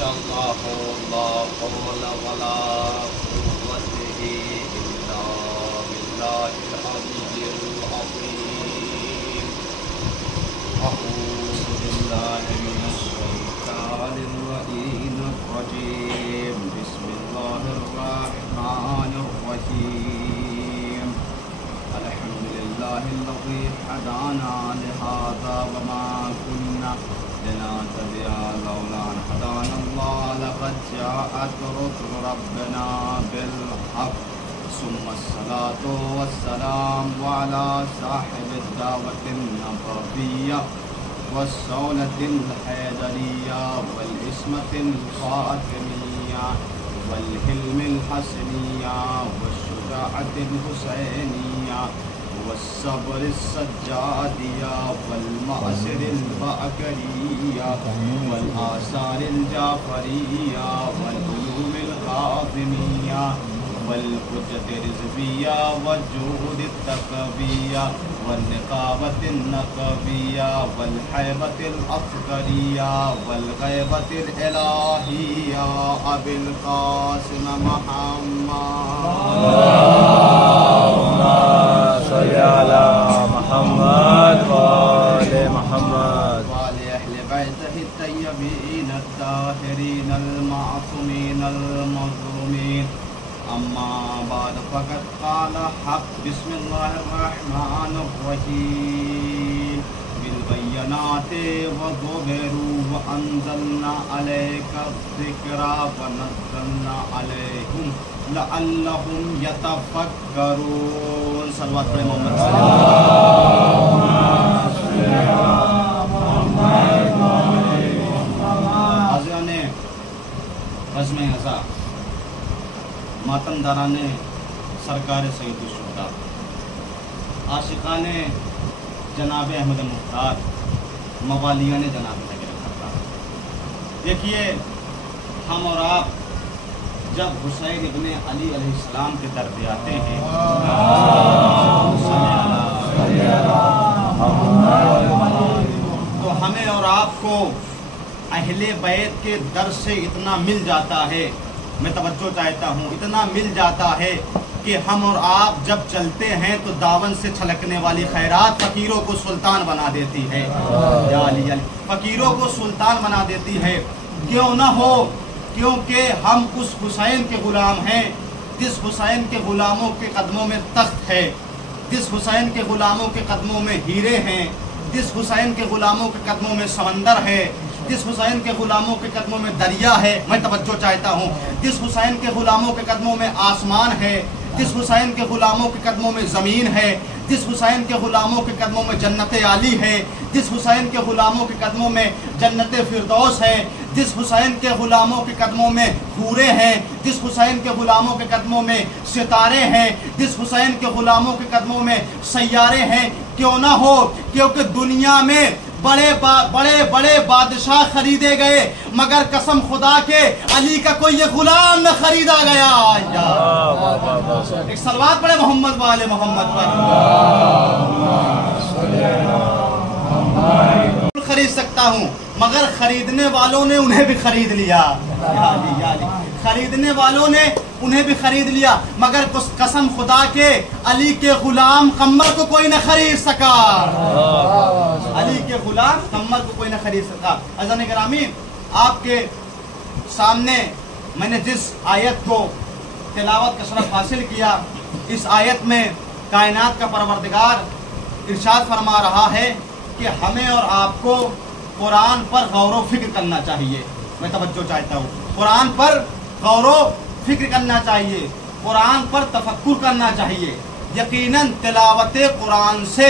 الله لا حول ولا قوة إلا بالله العلي العظيم. أعوذ بالله من الشيطان اللعين الرجيم. بسم الله الرحمن الرحيم. الحمد لله الذي هدانا لهذا وما كنا لنهتدي لولا أن هدانا الله. لقد جاءت رسل ربنا بالحق ثم الصلاة والسلام على صاحب الدعوة النبوية والصولة الحيدرية والعصمة الفاطمية والحلم الحسنية والشجاعة الحسينية والصبر السجادية والمأسر البأكرية والآثار الجعفرية والعلوم الخاتمية والحجة الرزبية والجهود التقوية والنقابة النقبية والحيبة العسكرية والغيبة الإلهية أبي القاسم محمد صل على محمد وآل محمد وآل أهل بيته الطيبين الطاهرين المعصومين المظلومين. أما بعد فقد قال حق بسم الله الرحمن الرحيم. بالبينات والزبر وأنزلنا عليك الذكر ونزلنا عليهم لعلهم يتفكرون. صلوات پڑھیں محمد صلی اللہ علیہ وسلم. حاضران عزم عزا، ماتمداران سرکار سید الشہداء، عاشقان جناب احمد المختار، موالیان جناب نگر خطاب، دیکھیے ہم اور آپ جب حسین ابن علی علیہ السلام کے در پہ آتے ہیں تو ہمیں اور آپ کو اہل بیت کے در سے اتنا مل جاتا ہے، میں توجہ چاہتا ہوں، اتنا مل جاتا ہے کہ ہم اور آپ جب چلتے ہیں تو داون سے چھلکنے والی خیرات فقیروں کو سلطان بنا دیتی ہے. یا علی علی، فقیروں کو سلطان بنا دیتی ہے. کیوں نہ ہو؟ کیونکہ ہم اس حسین کے غلام ہیں جس حسین کے غلاموں کے قدموں میں تخت ہے، جس حسین کے غلاموں کے قدموں میں ہیرے ہیں، جس حسین کے غلاموں کے قدموں میں سمندر ہے، جس حسین کے غلاموں کے قدموں میں دریا ہے. میں توجہ چاہتا ہوں، جس حسین کے غلاموں کے قدموں میں آسمان ہے، جس حسین کے غلاموں کے قدموں میں زمین ہے، جس حسین کے غلاموں کے قدموں میں جنت عالی ہے، جس حسین کے غلاموں کے قدموں میں جنت فردوس ہے، جس حسین کے غلاموں کے قدموں میں حورے ہیں، جس حسین کے غلاموں کے قدموں میں ستارے ہیں، جس حسین کے غلاموں کے قدموں میں سیارے ہیں. کیوں نہ ہو؟ کیونکہ دنیا میں بڑے بڑے بادشاہ خریدے گئے مگر قسم خدا کے علی کا کوئی یہ غلام نہ خریدا گیا. ایک صلوات پڑھے محمد والے محمد پر. خرید سکتا ہوں مگر خریدنے والوں نے انہیں بھی خرید لیا. خریدنے والوں نے انہیں بھی خرید لیا مگر قسم خدا کے علی کے غلام قمر کو کوئی نہ خرید سکا. علی کے غلام قمر کو کوئی نہ خرید سکا. عزیزان گرامی، آپ کے سامنے میں نے جس آیت کو تلاوت کا شرف حاصل کیا، اس آیت میں کائنات کا پروردگار ارشاد فرما رہا ہے کہ ہمیں اور آپ کو قرآن پر غور و فکر کرنا چاہیے. میں توجہ چاہتا ہوں، قرآن پر غور و فکر کرنا چاہیے، قرآن پر تفکر کرنا چاہیے. یقیناً تلاوت قرآن سے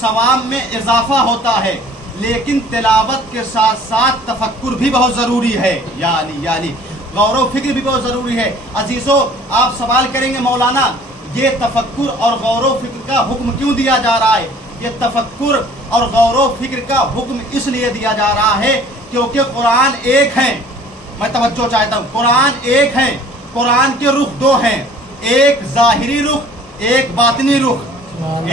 ثواب میں اضافہ ہوتا ہے، لیکن تلاوت کے ساتھ ساتھ تفکر بھی بہت ضروری ہے. یا علی، غور و فکر بھی بہت ضروری ہے. عزیزو، آپ سوال کریں گے مولانا یہ تفکر اور غور و فکر کا حکم کیوں دیا جا رہا ہے؟ یہ تفکر اور غور و فکر کا حکم اس لیے دیا جا رہا ہے کیونکہ قرآن ایک ہے. میں توجہ چاہتا ہوں، قرآن ایک ہے. قرآن کے رخ دو ہیں، ایک ظاہری رخ، ایک باطنی رخ.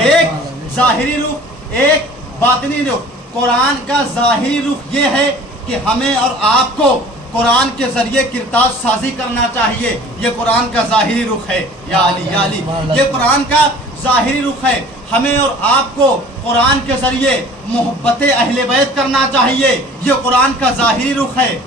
ایک ظاہری رخ، ایک باطنی رخ. قرآن کا ظاہری رخ یہ ہے کہ ہمیں اور آپ کو قرآن کے ذریعے کرتاج سازی کرنا چاہیے، یہ قرآن کا ظاہری رخ ہے۔ یا علی یا علی، یہ قرآن کا ظاہری رخ ہے۔ ہمیں اور آپ کو قرآن کے ذریعے محبت اہل بیت کرنا چاہیے، یہ قرآن کا ظاہری رخ ہے۔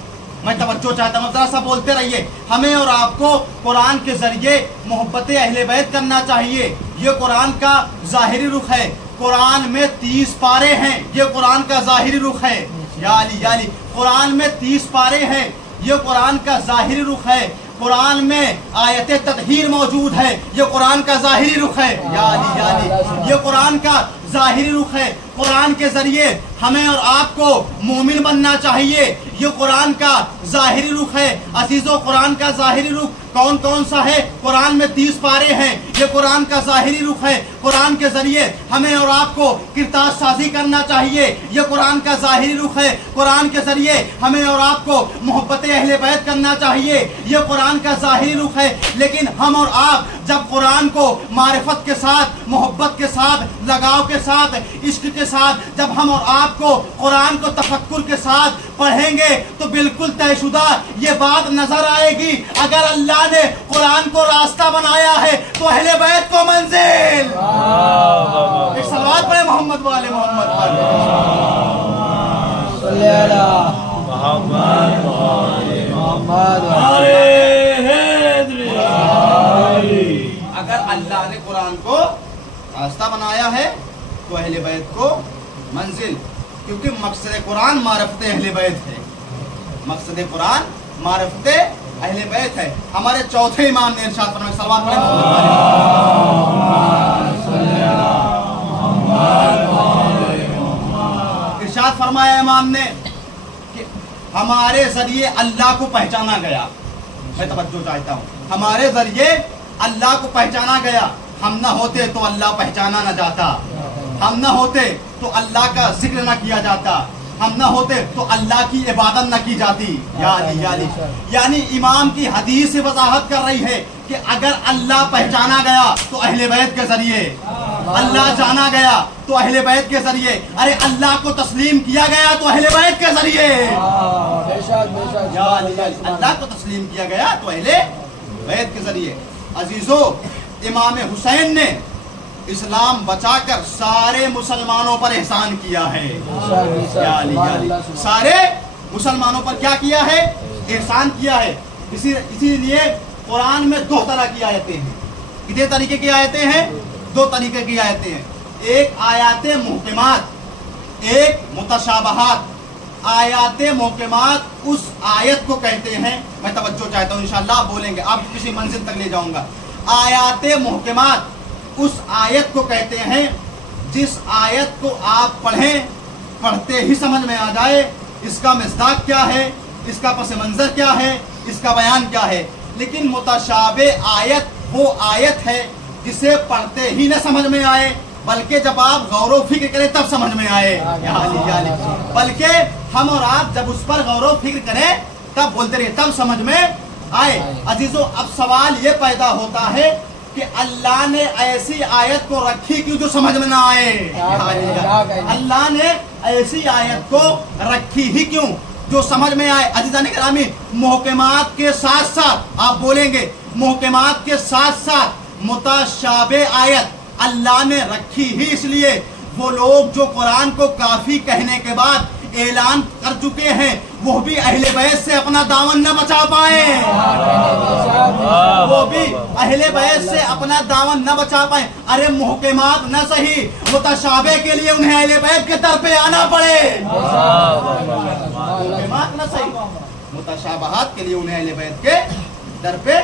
میں توجہ چاہتا ہوں، ذرا سا بولتے رہیے۔ ہمیں اور آپ کو قرآن کے ذریعے محبت اہل بیت کرنا چاہیے، یہ قرآن کا ظاہری رخ ہے۔ قرآن میں 30 پارے ہیں، یہ قرآن کا ظاہری رخ ہے۔ یا علی یا علی، قرآن میں 30 پارے ہیں، یہ قرآن کا ظاہری رخ ہے۔ قرآن میں آیت تطہیر موجود ہے، یہ قرآن کا ظاہری رخ ہے۔ یا علی یا علی، یہ قرآن کا ظاہری رخ ہے۔ قرآن کے ذریعے ہمیں اور آپ کو مومن بننا چاہیے، یہ قرآن کا ظاہری رخ ہے۔ عزیزو، قرآن کا ظاہری رخ کون کون سا ہے؟ قرآن میں 30 پارے ہیں، یہ قرآن کا ظاہری رخ ہے۔ قرآن کے ذریعے ہمیں اور آپ کو کرتاج سازی کرنا چاہیے، یہ قرآن کا ظاہری رخ ہے۔ قرآن کے ذریعے ہمیں اور آپ کو محبت اہل بیت کرنا چاہیے، یہ قرآن کا ظاہری رخ ہے۔ لیکن ہم اور آپ جب قرآن کو معرفت کے ساتھ، محبت کے ساتھ، لگاؤ کے ساتھ، عشق کے ساتھ جب ہم اور آپ کو قرآن کو تفکر کے ساتھ پڑھیں گے تو بالکل طے شدہ یہ بات نظر آئے گی، اگر اللہ نے قرآن کو راستہ بنایا ہے تو اہل بیت کو منزل۔ ایک صلوات پڑھے محمد والے محمد والے صلی اللہ محمد محمد اگر اللہ نے قرآن کو راستہ بنایا ہے تو اہل بیت کو منزل، کیونکہ مقصد قرآن معرفت اہل بیت ہے، مقصد قرآن معرفت اہل بیت ہے۔ ہمارے چوتھے امام نے ارشاد فرمایا، صلوات پڑھیں محمد، ارشاد فرمایا امام نے کہ ہمارے ذریعے اللہ کو پہچانا گیا۔ میں توجہ چاہتا ہوں، ہمارے ذریعے اللہ کو پہچانا گیا۔ ہم نہ ہوتے تو اللہ پہچانا نہ جاتا، ہم نہ ہوتے تو اللہ کا ذکر نہ کیا جاتا، ہم نہ ہوتے تو اللہ کی عبادت نہ کی جاتی۔ یعنی امام کی حدیث سے وضاحت کر رہی ہے کہ اگر اللہ پہچانا گیا تو اہل بیت کے ذریعے، اللہ جانا گیا تو اہل بیت کے ذریعے، ارے اللہ کو تسلیم کیا گیا تو اہل بیت کے ذریعے، اللہ کو تسلیم کیا گیا تو اہل بیت کے ذریعے۔ عزیزو، امام حسین نے اسلام بچا کر سارے مسلمانوں پر احسان کیا ہے، سارے مسلمانوں پر کیا کیا ہے؟ احسان کیا ہے۔ اسی لیے قرآن میں 2 طرح کی آیتیں ہیں۔ کتنے طریقے کی آیتیں ہیں؟ 2 طریقے کی آیتیں ہیں، ایک آیات محکمات، ایک متشابہات۔ آیات محکمات اس آیت کو کہتے ہیں، میں توجہ چاہتا ہوں، انشاءاللہ آپ بولیں گے، آپ کسی منزل تک لے جاؤں گا۔ آیات محکمات اس آیت کو کہتے ہیں جس آیت کو آپ پڑھیں، پڑھتے ہی سمجھ میں آ جائے اس کا مصداق کیا ہے، اس کا پس منظر کیا ہے، اس کا بیان کیا ہے۔ لیکن متشابہ آیت وہ آیت ہے جسے پڑھتے ہی نہ سمجھ میں آئے، بلکہ جب آپ غور و فکر کریں تب سمجھ میں آئے، بلکہ ہم اور آپ جب اس پر غور و فکر کریں تب بولتے رہے، تب سمجھ میں آئے۔ عزیزو، اب سوال یہ پیدا ہوتا ہے کہ اللہ نے ایسی آیت کو رکھی کیوں جو سمجھ میں نہ آئے؟ اللہ نے ایسی آیت کو رکھی ہی کیوں جو سمجھ میں آئے؟ عزیزان گرامی، محکمات کے ساتھ ساتھ آپ بولیں گے، محکمات کے ساتھ ساتھ متشابہ آیت اللہ نے رکھی ہی اس لیے وہ لوگ جو قرآن کو کافی کہنے کے بعد اعلان کر چکے ہیں وہ بھی اہل بیت سے اپنا دامن نہ بچا پائیں، وہ بھی اہل بیت سے اپنا دامن نہ بچا پائیں۔ ارے محکمات نہ صحیح، متشابہ کے لیے انہیں اہل بیت کے در پہ آنا پڑے، محکمات نہ صحیح، متشابہات کے لیے انہیں اہل بیت کے در پہ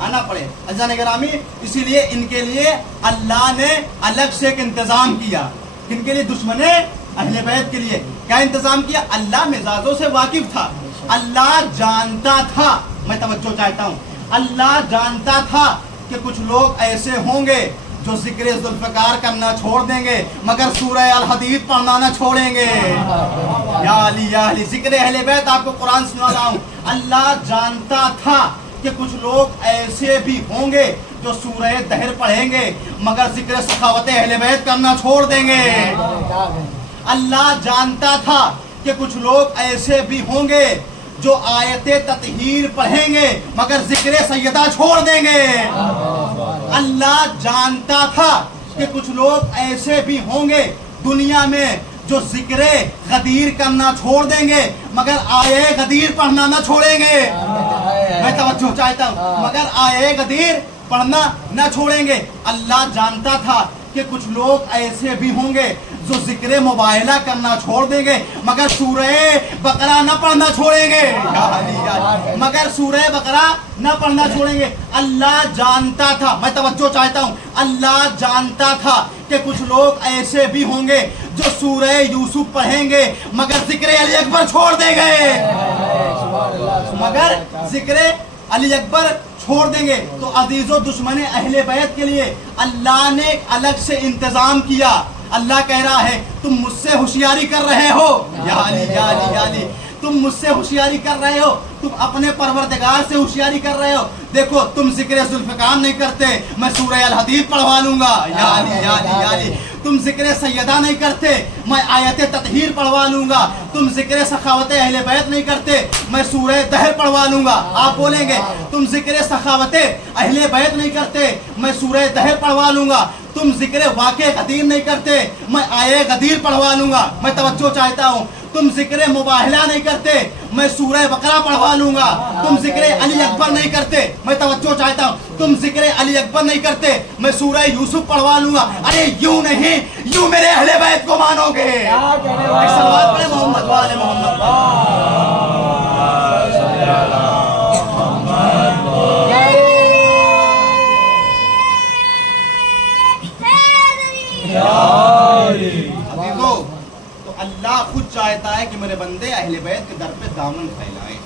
آنا پڑے۔ عزیزان گرامی، اسی لیے ان کے لیے اللہ نے الگ سے ایک انتظام کیا۔ کن کے لیے؟ دشمن اہل بیت کے لیے کیا انتظام کیا؟ اللہ مزاجوں سے واقف تھا، اللہ جانتا تھا، میں توجہ چاہتا ہوں، اللہ جانتا تھا کہ کچھ لوگ ایسے ہوں گے جو ذکر ذوالفقار کرنا چھوڑ دیں گے مگر سورہ الحدید پڑھنا نہ چھوڑیں گے۔ یا علی یا علی، ذکر اہل بیت آپ کو قرآن سنا رہا ہوں۔ اللہ جانتا تھا کہ کچھ لوگ ایسے بھی ہوں گے جو سورہ دہر پڑھیں گے مگر ذکر سخاوت اہل بیت کرنا چھوڑ دیں گے۔ اللہ جانتا تھا کہ کچھ لوگ ایسے بھی ہوں گے जो आयते ततहीर पढ़ेंगे मगर जिक्र सैयदा छोड़ देंगे। अल्लाह जानता था कि कुछ लोग ऐसे भी होंगे दुनिया में जो जिक्र गदीर करना छोड़ देंगे मगर आये गदीर पढ़ना ना छोड़ेंगे। मैं तवज्जो चाहता हूँ, मगर आये गदीर पढ़ना न छोड़ेंगे। अल्लाह जानता था कि कुछ लोग ऐसे भी होंगे जो जिक्र मुबाहिला करना छोड़ देंगे मगर सूरह बकरा न पढ़ना छोड़ेंगे। मगर सूरह बकरा न पढ़ना छोड़ेंगे। अल्लाह जानता था, मैं तवज्जो चाहता हूँ, अल्लाह जानता था कि कुछ लोग ऐसे भी होंगे जो सूरह यूसुफ पढ़ेंगे मगर जिक्र अली अकबर छोड़ देंगे। मगर जिक्र अली अकबर छोड़ देंगे। तो अजीजो दुश्मन अहले बैत के लिए अल्लाह ने एक अलग से इंतजाम किया। अल्लाह कह रहा है तुम मुझसे होशियारी कर रहे हो, या अली या अली या अली, तुम मुझसे होशियारी कर रहे हो, तुम अपने परवरदिगार से होशियारी कर रहे हो। देखो तुम जिक्र जुल्फ़िकार नहीं करते, मैं सूरह अल हदीद पढ़वा लूंगा, या अली या अली या अली। तुम जिक्र सैयदा नहीं करते, मैं आयत ततहीर पढ़वा लूंगा। तुम जिक्र सखावत अहले बैत नहीं करते, मैं सूरह दहर पढ़वा लूंगा। आप बोलेंगे तुम जिक्र सखावत अहले बैत नहीं करते, मैं सूरह दहर पढ़वा लूंगा। तुम जिक्र वाक़े गदीर नहीं करते, मैं आये गदीर पढ़वा लूंगा। मैं तवज्जो चाहता हूँ, तुम जिक्र मुबाहिला नहीं करते, मैं सूरह बकरा पढ़वा लूंगा। तुम जिक्र अली अकबर नहीं करते, मैं तवज्जो चाहता हूँ, तुम जिक्र अली अकबर नहीं करते, मैं सूरह यूसुफ पढ़वा लूंगा। अरे यूं नहीं, यूं मेरे अहले बैत को मानोगे। सलवात पढ़े मोहम्मद वाले मोहम्मद। तो अल्लाह खुद चाहता है कि मेरे बंदे अहले बैत के दर पे दामन फैलाएं,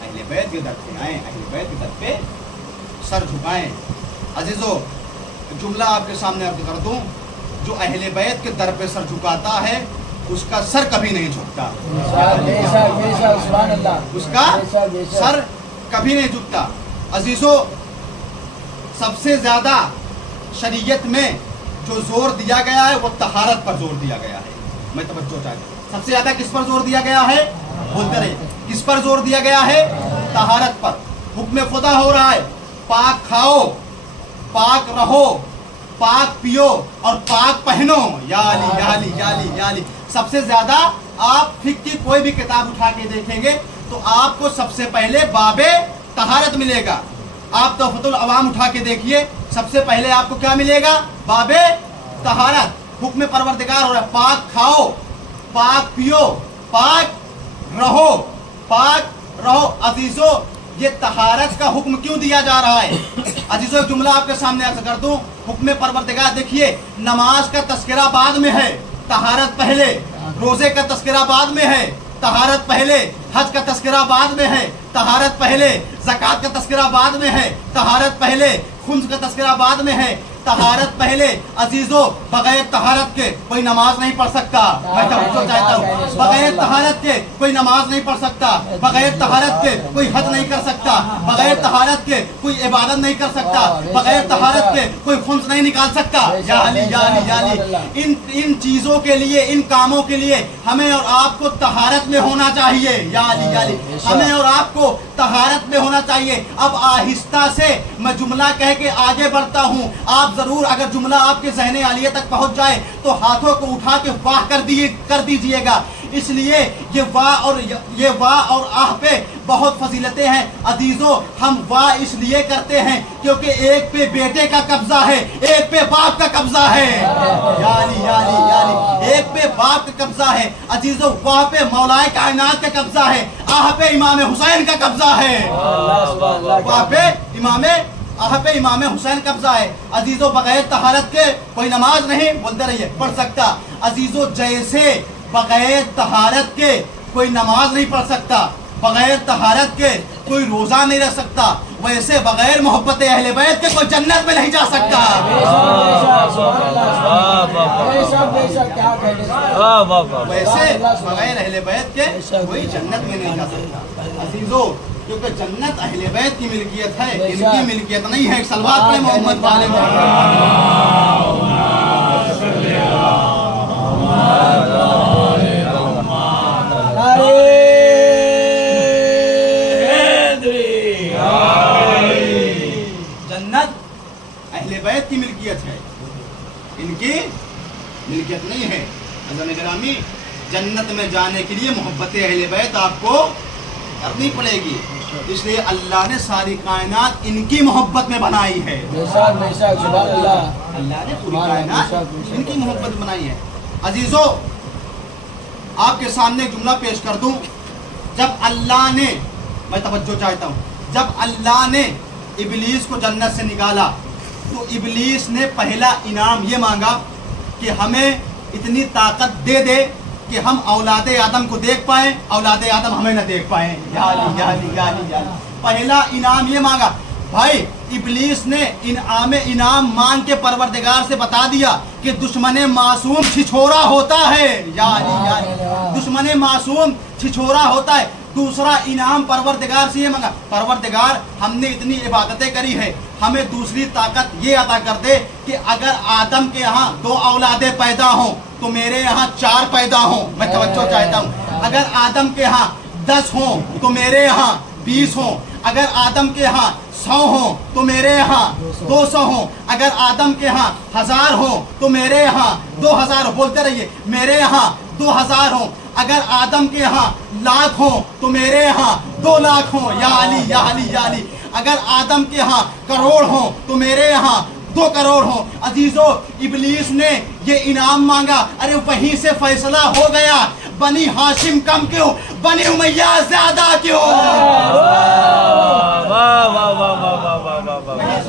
अहले बैत के दर पे आएं, अहले बैत के दर पे सर झुकाएं। अजीजों, जुमला आपके सामने अर्ज कर दूं, जो अहले बैत के दर पे सर झुकाता है उसका सर कभी नहीं झुकता, उसका सर कभी नहीं झुकता। अजीजों, सबसे ज्यादा शरीयत में जो जोर दिया गया है वो तहारत पर जोर दिया गया है। मैं तवज्जो चाहता हूं, सबसे ज्यादा किस पर जोर दिया गया है? बोलते रहिए, किस पर जोर दिया गया है? तहारत पर। हुक्म खुदा हो रहा है, पाक खाओ, पाक रहो, पाक पियो और पाक पहनो। या अली या अली या अली या अली। सबसे ज्यादा आप फिक्र की कोई भी किताब उठा के देखेंगे तो आपको सबसे पहले बाबे तहारत मिलेगा। आप तोहफतुल अवाम उठा के देखिए, सबसे पहले आपको क्या मिलेगा? बाबे तहारत। हुक्म परवरदिगार हो रहा है, पाक खाओ, पाक पियो, पाक रहो, पाक रहो। अजीजों, ये तहारत का हुक्म क्यों दिया जा रहा है? अजीजों, एक जुमला आपके सामने अर्ज कर दूं। हुक्म परवरदिगार देखिए, नमाज का तस्करा बाद में है, तहारत पहले। रोजे का तस्करा बाद में है, तहारत पहले। हज का तस्करा बाद में है, तहारत पहले। ज़कात का तस्करा बाद में है, तहारत पहले। खुम्स का तस्करा बाद में है, तहारत पहले। अजीजों, बगैर तहारत के कोई नमाज नहीं पढ़ सकता। मैं तवज्जो चाहता हूँ, बगैर तहारत के कोई नमाज नहीं पढ़ सकता, बगैर तहारत के कोई हज नहीं कर सकता, बगैर तहारत के कोई इबादत नहीं कर सकता, बगैर तहारत के कोई खुम्स नहीं निकाल सकता। या अली या अली या अली। इन चीजों के लिए, इन कामों के लिए हमें और आपको तहारत में होना चाहिए। या अली या अली, हमें और आपको तहारत में होना चाहिए। अब आहिस्ता से मैं जुमला कह के आगे बढ़ता हूँ। आप जरूर, अगर जुमला आपके ज़हने आलिया तक पहुंच जाए तो हाथों को उठा के वाह कर दीजिएगा। इसलिए ये वाह और आह पे बहुत फजीलतें हैं। अजीजों, हम वाह इसलिए करते हैं क्योंकि एक पे बेटे का कब्जा है, एक पे बाप का कब्जा है। याली याली याली, एक पे बाप का कब्जा है। अजीजों, वाह पे मौलाए कायनात का कब्जा है, आह पे इमाम हुसैन का कब्जा है। वाह पे इमाम हुसैन कब्जा है। अजीजों, बगैर तहारत के कोई नमाज नहीं, बोलते रहिए, पढ़ सकता। अजीजों, जैसे बगैर तहारत के कोई नमाज नहीं पढ़ सकता, बगैर तहारत के कोई रोजा नहीं रह सकता, वैसे बगैर मोहब्बत अहले बैत के कोई जन्नत में नहीं जा सकता। वैसे बगैर अहले बैत के कोई जन्नत में नहीं जा सकता। अजीजों, क्योंकि जन्नत अहले बैत की मिल्कियत है, इनकी मिल्कियत नहीं है। सलवात पे मोहम्मद वाले मोहम्मद। बैत की मिल्कियत है, इनकी मिल्कियत नहीं है। अज़ीज़ान गिरामी, जन्नत में जाने के लिए मोहब्बत अहले बैत आपको करनी पड़ेगी। इसलिए अल्लाह ने सारी कायनात इनकी मोहब्बत में बनाई है। बेशक बेशक, सुभान अल्लाह। अल्लाह ने पूरी कायनात इनकी मोहब्बत बनाई है। अजीजों, आपके सामने एक जुमला पेश कर दूं। जब अल्लाह ने, मैं तवज्जो चाहता हूँ, जब अल्लाह ने इबलीस को जन्नत से निकाला तो इबलीस ने पहला इनाम ये मांगा कि हमें इतनी ताकत दे दे कि हम औलादे आदम को देख पाएं, औलादे आदम हमें न देख पाएं। या अली, या अली, या अली, या अली। पहला इनाम ये मांगा। भाई इबलीस ने इनाम मांग के परवरदिगार से बता दिया कि दुश्मन मासूम छिछोरा होता है। या अली, या अली। दुश्मन मासूम छिछोरा होता है। दूसरा इनाम परवरदिगार से ये मांगा, परवरदिगार हमने इतनी इबादतें करी है, हमें दूसरी ताकत ये अता कर दे कि अगर आदम के यहाँ 2 औलादे पैदा हों तो मेरे यहाँ 4 पैदा हों। मैं तवज्जो चाहता हूँ। अगर आदम के यहाँ 10 हों तो मेरे यहाँ 20 हों। अगर आदम के यहाँ 100 हों तो मेरे यहाँ 200 हों। अगर आदम के यहाँ 1000 हों तो मेरे यहाँ 2000 हो। बोलते रहिए, मेरे यहाँ 2000 हों। अगर आदम के यहाँ 1,00,000 हों तो मेरे यहाँ 2 लाख हों। या अली, या अली, या अली। अगर आदम के यहाँ करोड़ हों तो मेरे यहाँ 2 करोड़ हों। अजीजों, इबलीस ने ये इनाम मांगा, अरे वहीं से फैसला हो गया, बनी हाशिम कम क्यों, बनी उमैया ज्यादा क्यों।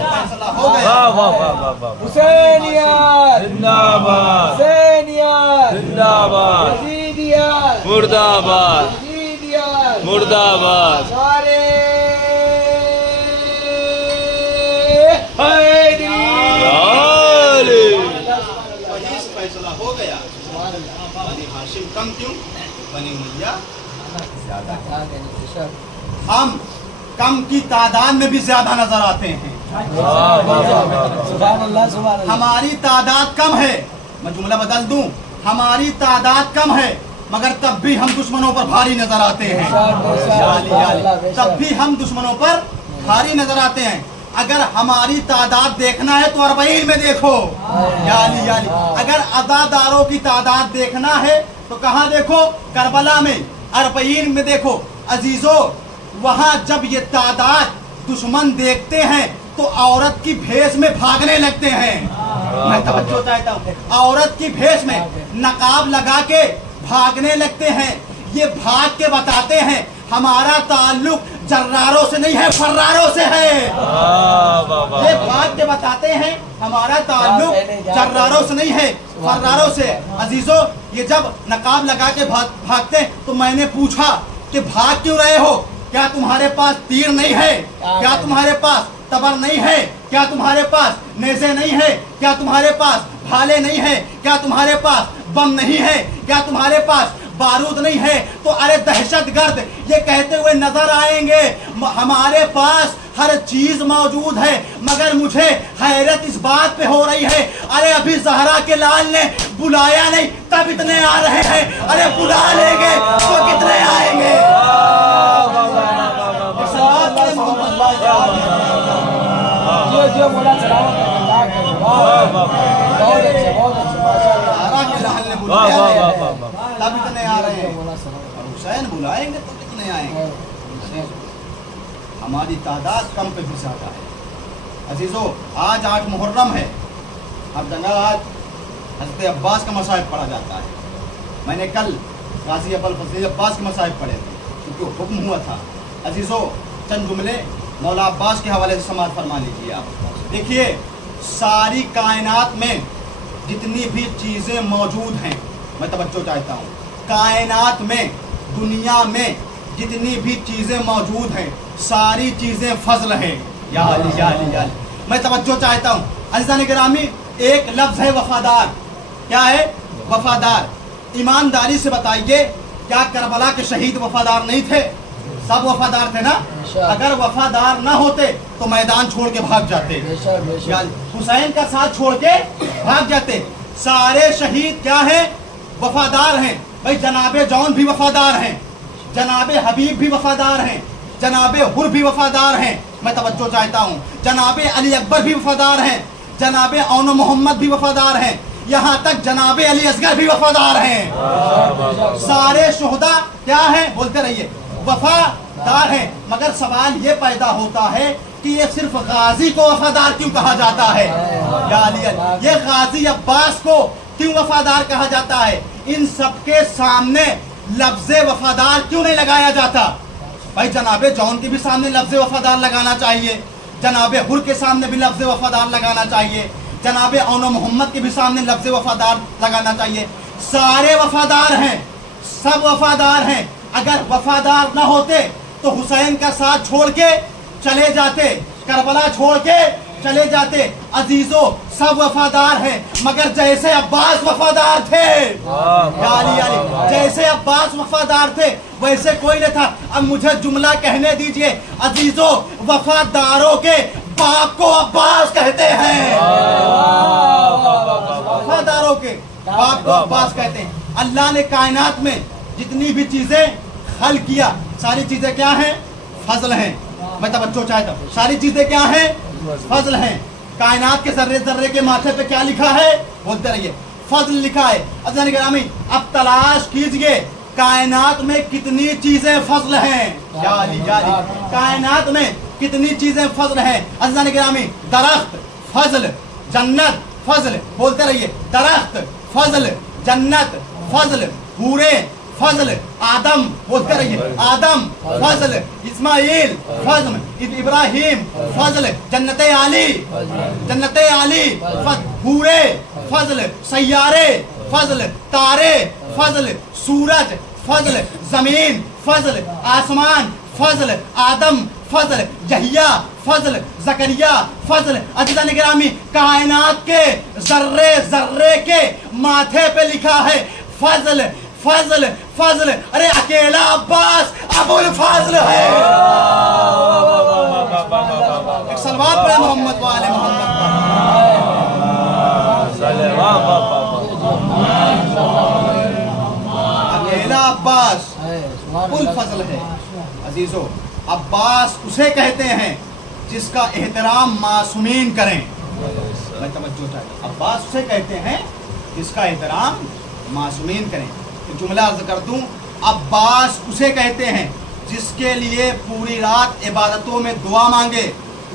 फैसला हो गया। हुसैनियत जिंदाबाद, हुसैनियत जिंदाबाद, यजीदियत मुर्दाबाद, यजीदियत मुर्दाबाद। सारे हैदरी। वहीं से फैसला हो गया, बनी हाशिम कम क्यों, बनी उमैया ज्यादा। हम कम की तादाद में भी ज्यादा नजर आते हैं। सुभान अल्लाह, सुभान अल्लाह। हमारी तादाद कम है, मैं जुमला बदल दूं, हमारी तादाद कम है मगर तब भी हम दुश्मनों पर भारी नजर आते हैं। तब भी हम दुश्मनों पर भारी नजर आते हैं। अगर हमारी तादाद देखना है तो 40 में देखो। या अली, या अली। अगर अज़ादारों की तादाद देखना है तो कहाँ देखो, करबला में, 40 में देखो। अजीजों, वहां जब ये तादाद दुश्मन देखते हैं तो औरत की भेष में भागने लगते हैं। मैं तवज्जो चाहता हूँ, औरत की भेष में नकाब लगा के भागने लगते हैं। ये भाग के बताते हैं हमारा ताल्लुक जर्रारों से नहीं है, फर्रारों से है। ये भाग के बताते हैं हमारा ताल्लुक जर्रारों से नहीं है, फर्रारों से। अजीजों, ये जब नकाब लगा के भागते तो मैंने पूछा कि भाग क्यों रहे हो, क्या तुम्हारे पास तीर नहीं है, क्या तुम्हारे पास तबर नहीं है, क्या तुम्हारे पास नेज़े नहीं है, क्या तुम्हारे पास भाले नहीं है, क्या तुम्हारे पास बम नहीं है, क्या तुम्हारे पास बारूद नहीं है। तो अरे दहशतगर्द ये कहते हुए नजर आएंगे, हमारे पास हर चीज मौजूद है मगर मुझे हैरत इस बात पे हो रही है, अरे अभी ज़हरा के लाल ने बुलाया नहीं तब इतने आ रहे हैं, अरे बुला लेंगे तो कितने आएंगे। जो बोला चलाओ, बहुत अच्छे, बहुत अच्छे, ज़हरा के लाल ने बुलाया तब इतने आ रहे हैं, और हुसैन बुलाएंगे तो कितने आएंगे। हमारी तादाद कम पे भी ज्यादा है। अजीजों, आज 8 मुहर्रम है, हर जगह आज हज़रत अब्बास का मसाइब पढ़ा जाता है। मैंने कल गाजी अबुल फज़ल अब्बास के मसाइब पढ़े थे क्योंकि हुक्म हुआ था। अजीजों, चंद जुमले मौला अब्बास के हवाले से समाअत फरमा लीजिए आप। देखिए, सारी कायनात में जितनी भी चीज़ें मौजूद हैं, मैं तवज्जो चाहता हूँ, कायनात में, दुनिया में जितनी भी चीज़ें मौजूद हैं सारी चीज़ें फजल हैं। या अली, या अली, या अली। मैं तवज्जो चाहता हूँ अज़ीज़ान गिरामी, एक लफ्ज़ है वफादार। क्या है? वफादार। ईमानदारी से बताइए, क्या करबला के शहीद वफादार नहीं थे? सब वफादार थे ना? अगर वफादार ना होते तो मैदान छोड़ के भाग जाते, हुसैन का साथ छोड़ के भाग जाते। सारे शहीद क्या हैं? वफादार हैं। भाई जनाबे जौन भी वफादार हैं, जनाबे हबीब भी वफादार हैं, जनाबे हुर भी वफादार हैं। मैं तवज्जो चाहता हूँ, जनाबे अली अकबर भी वफादार हैं, जनाबे औन मोहम्मद भी वफादार हैं, यहाँ तक जनाबे अली असगर भी वफादार हैं। सारे शुहदा क्या हैं? बोलते रहिए, वफादार हैं। मगर सवाल ये पैदा होता है कि ये सिर्फ गाजी को वफादार क्यों कहा जाता है? या अली, ये गाजी अब्बास को क्यों वफादार कहा जाता है? इन सबके सामने लफ्ज़े वफादार क्यों नहीं लगाया जाता? भाई जनाबे जौन के भी सामने लफ्ज़े वफादार लगाना चाहिए, जनाबे हुर के सामने भी लफ्ज़े वफादार लगाना चाहिए, जनाबे औन मोहम्मद के भी सामने लफ्ज़े वफादार लगाना चाहिए। सारे वफादार हैं, सब वफादार हैं। अगर वफादार न होते तो हुसैन का साथ छोड़ के चले जाते, करबला छोड़ के चले जाते। अजीजों, सब वफादार हैं, मगर जैसे अब्बास वफादार थे, जैसे अब्बास वफादार थे वैसे कोई नहीं था। अब मुझे जुमला कहने दीजिए। अजीजों, वफादारों के बाप को अब्बास कहते हैं। वफादारों के बाप को अब्बास कहते हैं। अल्लाह ने कायनात में जितनी भी चीजें खल किया, सारी चीजें क्या हैं? फजल हैं। मैं तवज्जो चाहता हूं, सारी चीजें क्या हैं? फजल हैं। कायनात के जर्रे जर्रे के माथे पे क्या लिखा है? बोलते रहिए, फजल लिखा है। अज़ीज़ान गिरामी, अब तलाश कीजिए कायनात में कितनी चीजें फजल हैं। कायनात में कितनी चीजें फजल हैं। अज़ीज़ान गिरामी, दरख्त फजल, जन्नत फजल। बोलते रहिए, दरख्त फजल, जन्नत फजल, हूरे फजल, आदम। बोलते रहिए, आदम फजल, इस्माइल फजल, इब्राहिम फजल, जन्नते आली, जन्नते आली हूरे फजल, सैयारे फजल, तारे फजल, सूरज फजल, जमीन फजल, आसमान फजल, आदम फजल, यहिया फजल, जकरिया फजल। अज़ीज़ान गिरामी, कायनात के जर्रे जर्रे के माथे पे लिखा है फजल फजल फजल। अरे अकेला अब्बास अबुल फजल है। एक सलवात पढ़े मोहम्मद वाले मोहम्मद। अकेला अब्बास अबुल फजल है। अजीजों, अब्बास उसे कहते हैं जिसका एहतराम मासूमीन करें। मैं तवज्जो चाहता हूं, अब्बास उसे कहते हैं जिसका एहतराम मासूमीन करें। जुमला अर्ज कर दूं, अब्बास उसे कहते हैं जिसके लिए पूरी रात इबादतों में दुआ मांगे,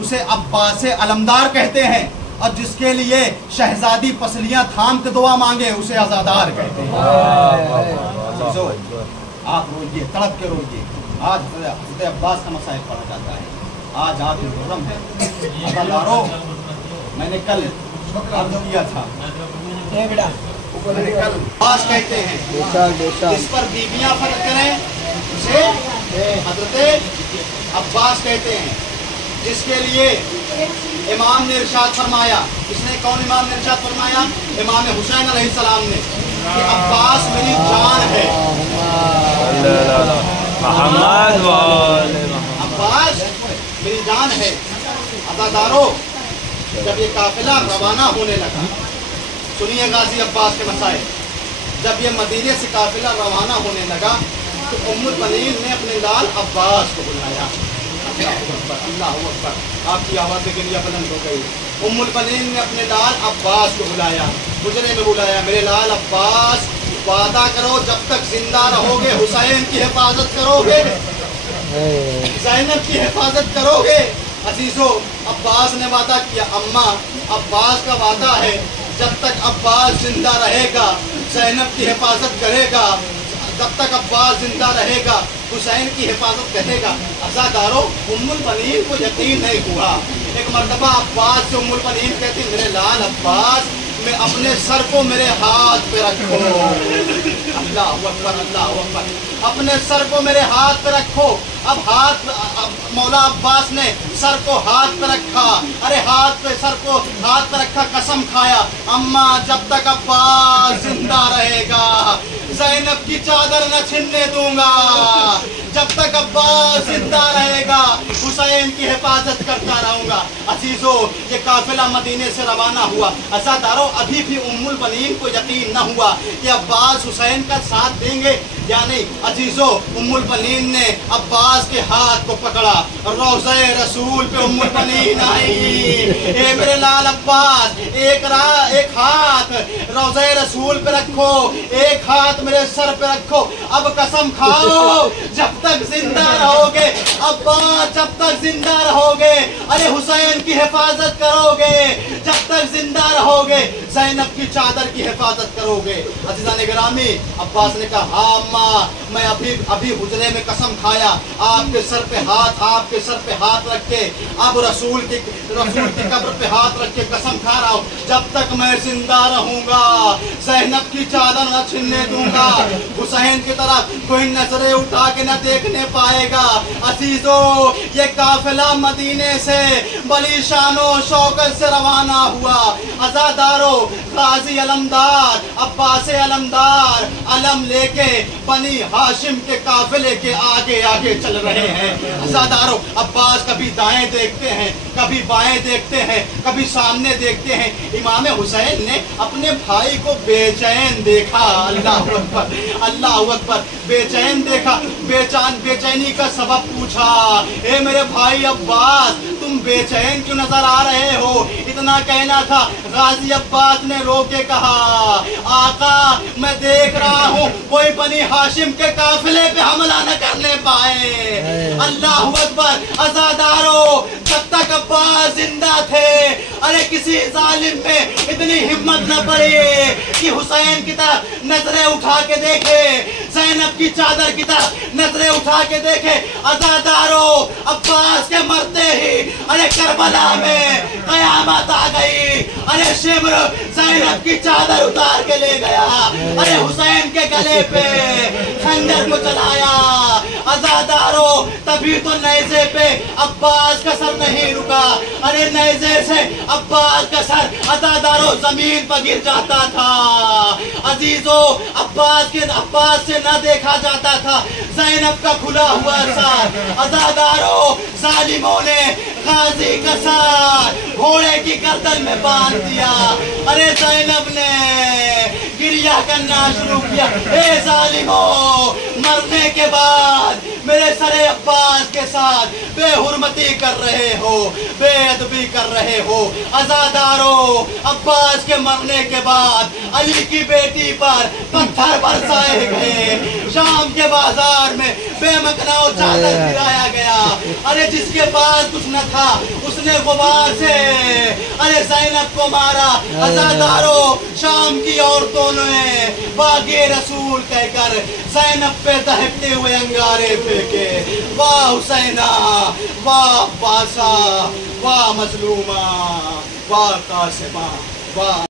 उसे अब्बास अलमदार कहते हैं। और जिसके लिए शहजादी पसलियां थाम के दुआ मांगे, उसे आजादार कहते हैं। आप रोइए, तड़प के रोइए। आज हज़रत अब्बास का मसाइल पढ़ा जाता है। आज मुहर्रम है। अज़ादारों, मैंने कल अर्ज किया था, अब्बास कहते हैं जिस पर बीबियां फर्क करें उसे हज़रत अब्बास कहते हैं। जिसके लिए इमाम ने इरशाद फरमाया, इसने कौन इमाम ने इरशाद फरमाया? इमाम हुसैन अलैहिस्सलाम ने, कि अब्बास मेरी जान है। अब्बास मेरी जान है। अज़ादारों, जब ये काफिला रवाना होने लगा, सुनिए गाजी अब्बास के मसाइल। जब ये मदीने से काफिला रवाना होने लगा तो उम्मुल बनीन ने अपने लाल अब्बास को बुलाया। अल्लाह अकबर, आपकी आवाज़ के लिए बुलंद हो गई। उम्मुल बनीन ने अपने लाल अब्बास को बुलाया, गुजरे में बुलाया, मेरे लाल अब्बास, वादा करो जब तक जिंदा रहोगे हुसैन की हिफाजत करोगे, ज़ैनब की हिफाजत करोगे। अजीजों, अब्बास ने वादा किया। अम्मा, अब्बास का वादा है जब तक अब्बास जिंदा रहेगा ज़ैनब की हिफाजत करेगा, जब तक अब्बास जिंदा रहेगा हुसैन की हिफाजत करेगा। अज़ादारों, उम्मुल बनीन को यकीन नहीं हुआ। एक मरतबा अब्बास से उम्मुल बनीन कहती, मेरे लाल अब्बास, मैं अपने सर को मेरे हाथ पे रखो। अल्लाह अकबर, अल्लाह अकबर, अपने सर को मेरे हाथ पे रखो। अब मौला अब्बास ने सर को हाथ पे रखा। अरे हाथ पे, सर को हाथ पे रखा, कसम खाया, अम्मा जब तक अब्बास जिंदा रहेगा ज़ैनब की चादर न छीनने दूंगा, जब तक अब्बास जिंदा रहेगा हुसैन की हिफाजत करता रहूंगा। अजीजों, ये काफिला मदीने से रवाना हुआ। अज़ादारों, अभी भी उम्मुल बनीन को यकीन न हुआ कि अब्बास हुसैन का साथ देंगे या नहीं। अजीजों, उम्मुल बनीन ने अब्बास के हाथ को पकड़ा, रोज़े रसूल पे उम्मुल बनीन आई। ए मेरे लाल अब्बास, एक हाथ रोज़े रसूल पे रखो, एक हाथ मेरे सर पे रखो। अब कसम खाओ, जब तक जिंदा रहोगे अब्बास, जब तक जिंदा रहोगे, अरे हुसैन की हिफाजत करोगे, जब तक जिंदा रहोगे ज़ैनब की चादर की हिफाजत करोगे। अज़ीज़ान गिरामी, अब्बास ने कहा, हाँ अम्मा, मैं अभी हुजरे में कसम खाया, आपके सर पे हाथ रख के, अब रसूल की कब्र पे हाथ रख के कसम खा रहा हूँ, जब तक मैं जिंदा रहूंगा ज़ैनब की चादर न छीनने दूंगा। हुसैन की तरफ कोई नजरें उठा के न देखने पाएगा। अजीजों, ये काफिला मदीने से बड़ी शानो शौकत से रवाना हुआ। अज़ादारों, गाजी अलमदार, अब्बास अलमदार अलम लेके बनी हाशिम के काफिले के आगे आगे चल रहे हैं। अज़ादारों, अब्बास कभी दाएं देखते हैं, कभी बाएं देखते हैं, कभी सामने देखते हैं। इमाम हुसैन ने अपने भाई को बेचैन देखा। अल्लाह अकबर, अल्लाह अकबर, बेचैन देखा। बेचैनी का सबब पूछा, ए मेरे भाई अब्बास, तुम बेचैन क्यों नजर आ रहे हो? इतना कहना था, गाजी अब्बास ने रो के कहा, आका, मैं देख रहा हूँ कोई बनी हाशिम के काफिले पे हमला न करने पाए। अल्लाह अकबर। अज़ादारों, जब तक अब्बास जिंदा थे, अरे किसी जालिम में इतनी हिम्मत न पड़ी कि हुसैन की तरफ नजरें उठा के देखे, ज़ैनब की चादर की तरफ नजरें उठा के देखे। अज़ादारों, अब्बास के मरते ही अरे करबला में कयामत आ गई। अरे शिम्र ज़ैनब की चादर उतार के ले गया, अरे हुसैन के गले पे खंजर को चलाया। अज़ादारों, तभी तो नेज़े पे अब्बास का सर नहीं रुका, अरे नेज़े से अब्बास का सर अज़ादारों जमीन पर गिर जाता था। अजीजों, अब्बास से न देखा जाता था ज़ैनब का खुला हुआ सर। अज़ादारों, जालिमों ने गाजी का सर घोड़े की गर्दन में बांध दिया। अरे ज़ैनब ने गिरिया करना शुरू किया, ए जालिमों, मरने के बाद मेरे सरे अब्बास के साथ बेहुरमती कर रहे हो, बेअदबी कर रहे हो। अज़ादारों, अब्बास के मरने के बाद अली की बेटी पर पत्थर बरसाए गए, शाम के बाजार में बेमकनाओ चादर गिराया गया। अरे जिसके पास कुछ न था उसने गुबार से अरे ज़ैनब को मारा। अज़ादारों, शाम की औरतों ने बागे रसूल कहकर ज़ैनब पे दहकते हुए अंगारे फेंके। वाह हुसैना, वाह बासा, वाह मजलूमा, वाह कासिमा, वाह।